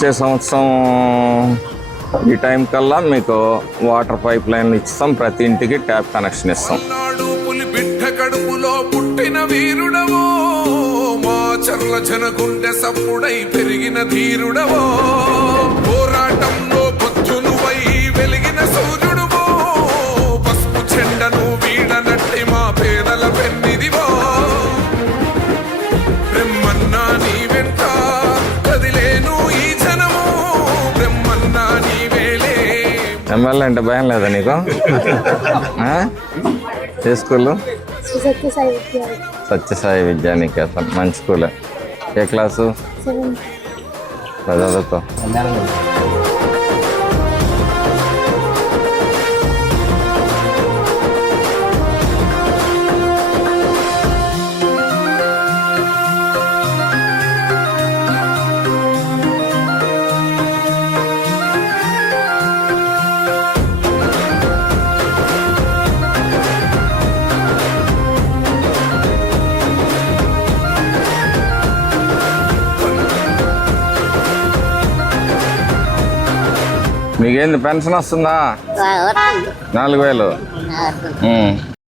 వచ్చే సంవత్సరం ఈ టైం కల్లా మీకు వాటర్ పైప్ లైన్ ఇస్తాం, ప్రతి ఇంటికి ట్యాప్ కనెక్షన్ ఇస్తాం. బిడ్డ కడుపులో పుట్టిన వీరుడవో, మా చర్ల జనగుండె సప్పుడై పెరిగిన ధీరుడవో, పోరాటంలో పొద్దునువై వెలిగిన సూర్యుడువో, పసుపు చెండను వీడనట్టి మా పేదల పెన్నిదివో. బ్రహ్మన్నా నీ వెంట కదిలేను ఈ జనము, బ్రహ్మన్నా నీ వేలే. ఎమ్మెల్యే అంటే భయం లేదా నీకు? ఏ స్కూల్? సత్యసాయి విద్యానికేతన్, మంచి స్కూల్. ఏ క్లాసు? చదువుకో. మీకేంది పెన్షన్ వస్తుందా? 4000.